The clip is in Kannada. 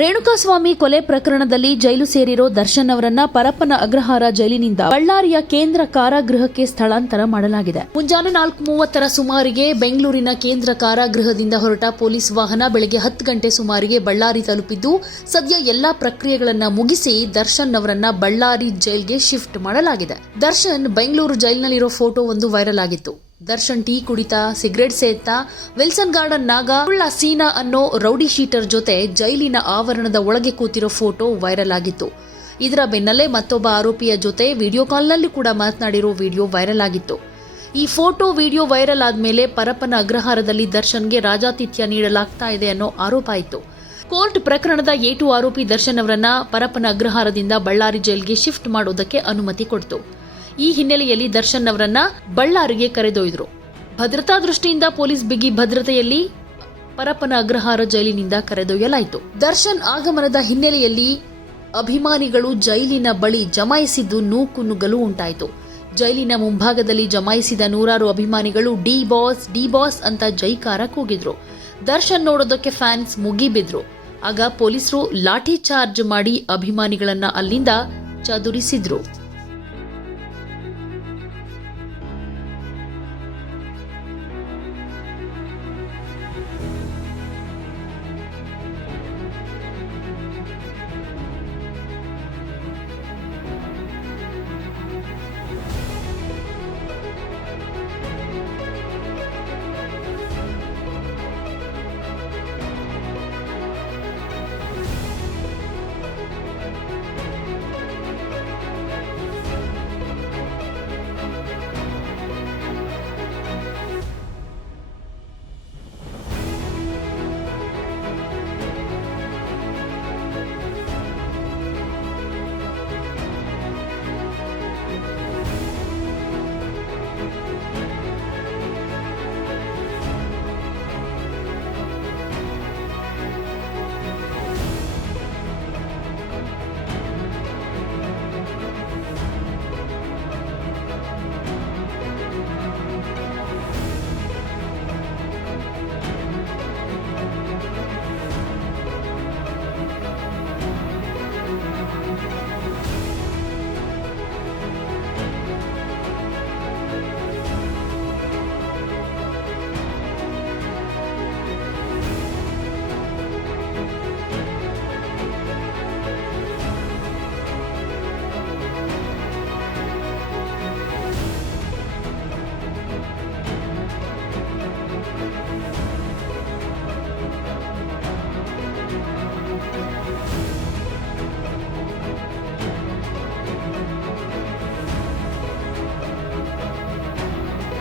ರೇಣುಕಾಸ್ವಾಮಿ ಕೊಲೆ ಪ್ರಕರಣದಲ್ಲಿ ಜೈಲು ಸೇರಿರೋ ದರ್ಶನ್ ಅವರನ್ನ ಪರಪ್ಪನ ಅಗ್ರಹಾರ ಜೈಲಿನಿಂದ ಬಳ್ಳಾರಿಯ ಕೇಂದ್ರ ಕಾರಾಗೃಹಕ್ಕೆ ಸ್ಥಳಾಂತರ ಮಾಡಲಾಗಿದೆ. ಮುಂಜಾನೆ 4:30 ಸುಮಾರಿಗೆ ಬೆಂಗಳೂರಿನ ಕೇಂದ್ರ ಕಾರಾಗೃಹದಿಂದ ಹೊರಟ ಪೊಲೀಸ್ ವಾಹನ ಬೆಳಗ್ಗೆ 10 ಗಂಟೆ ಸುಮಾರಿಗೆ ಬಳ್ಳಾರಿ ತಲುಪಿದ್ದು, ಸದ್ಯ ಎಲ್ಲಾ ಪ್ರಕ್ರಿಯೆಗಳನ್ನ ಮುಗಿಸಿ ದರ್ಶನ್ ಅವರನ್ನ ಬಳ್ಳಾರಿ ಜೈಲ್ಗೆ ಶಿಫ್ಟ್ ಮಾಡಲಾಗಿದೆ. ದರ್ಶನ್ ಬೆಂಗಳೂರು ಜೈಲಿನಲ್ಲಿರೋ ಫೋಟೋ ಒಂದು ವೈರಲ್ ಆಗಿತ್ತು. ದರ್ಶನ್ ಟೀ ಕುಡಿತಾ, ಸಿಗರೇಟ್ ಸೇದ್ತಾ ವಿಲ್ಸನ್ ಗಾರ್ಡನ್ ನಾಗ ಸೀನಾ ಅನ್ನೋ ರೌಡಿ ಶೀಟರ್ ಜೊತೆ ಜೈಲಿನ ಆವರಣದ ಒಳಗೆ ಕೂತಿರೋ ಫೋಟೋ ವೈರಲ್ ಆಗಿತ್ತು. ಇದರ ಬೆನ್ನಲ್ಲೇ ಮತ್ತೊಬ್ಬ ಆರೋಪಿಯ ಜೊತೆ ವಿಡಿಯೋ ಕಾಲ್ನಲ್ಲಿ ಕೂಡ ಮಾತನಾಡಿರೋ ವಿಡಿಯೋ ವೈರಲ್ ಆಗಿತ್ತು. ಈ ಫೋಟೋ ವಿಡಿಯೋ ವೈರಲ್ ಆದ್ಮೇಲೆ ಪರಪ್ಪನ ಅಗ್ರಹಾರದಲ್ಲಿ ದರ್ಶನ್ಗೆ ರಾಜಾತಿಥ್ಯ ನೀಡಲಾಗ್ತಾ ಇದೆ ಅನ್ನೋ ಆರೋಪ ಇತ್ತು. ಕೋರ್ಟ್ ಪ್ರಕರಣದ A2 ಆರೋಪಿ ದರ್ಶನ್ ಅವರನ್ನ ಪರಪ್ಪನ ಅಗ್ರಹಾರದಿಂದ ಬಳ್ಳಾರಿ ಜೈಲ್ಗೆ ಶಿಫ್ಟ್ ಮಾಡೋದಕ್ಕೆ ಅನುಮತಿ ಕೊಡ್ತು. ಈ ಹಿನ್ನೆಲೆಯಲ್ಲಿ ದರ್ಶನ್ ಅವರನ್ನ ಬಳ್ಳಾರಿಗೆ ಕರೆದೊಯ್ದರು. ಭದ್ರತಾ ದೃಷ್ಟಿಯಿಂದ ಪೊಲೀಸ್ ಬಿಗಿ ಭದ್ರತೆಯಲ್ಲಿ ಪರಪ್ಪನ ಅಗ್ರಹಾರ ಜೈಲಿನಿಂದ ಕರೆದೊಯ್ಯಲಾಯಿತು. ದರ್ಶನ್ ಆಗಮನದ ಹಿನ್ನೆಲೆಯಲ್ಲಿ ಅಭಿಮಾನಿಗಳು ಜೈಲಿನ ಬಳಿ ಜಮಾಯಿಸಿದ್ದು ನೂಕುನುಗ್ಗಲು ಉಂಟಾಯಿತು. ಜೈಲಿನ ಮುಂಭಾಗದಲ್ಲಿ ಜಮಾಯಿಸಿದ ನೂರಾರು ಅಭಿಮಾನಿಗಳು ಡಿ ಬಾಸ್ ಅಂತ ಜೈಕಾರ ಕೂಗಿದ್ರು. ದರ್ಶನ್ ನೋಡೋದಕ್ಕೆ ಫ್ಯಾನ್ಸ್ ಮುಗಿಬಿದ್ರು. ಆಗ ಪೊಲೀಸರು ಲಾಠಿ ಚಾರ್ಜ್ ಮಾಡಿ ಅಭಿಮಾನಿಗಳನ್ನ ಅಲ್ಲಿಂದ ಚದುರಿಸಿದ್ರು.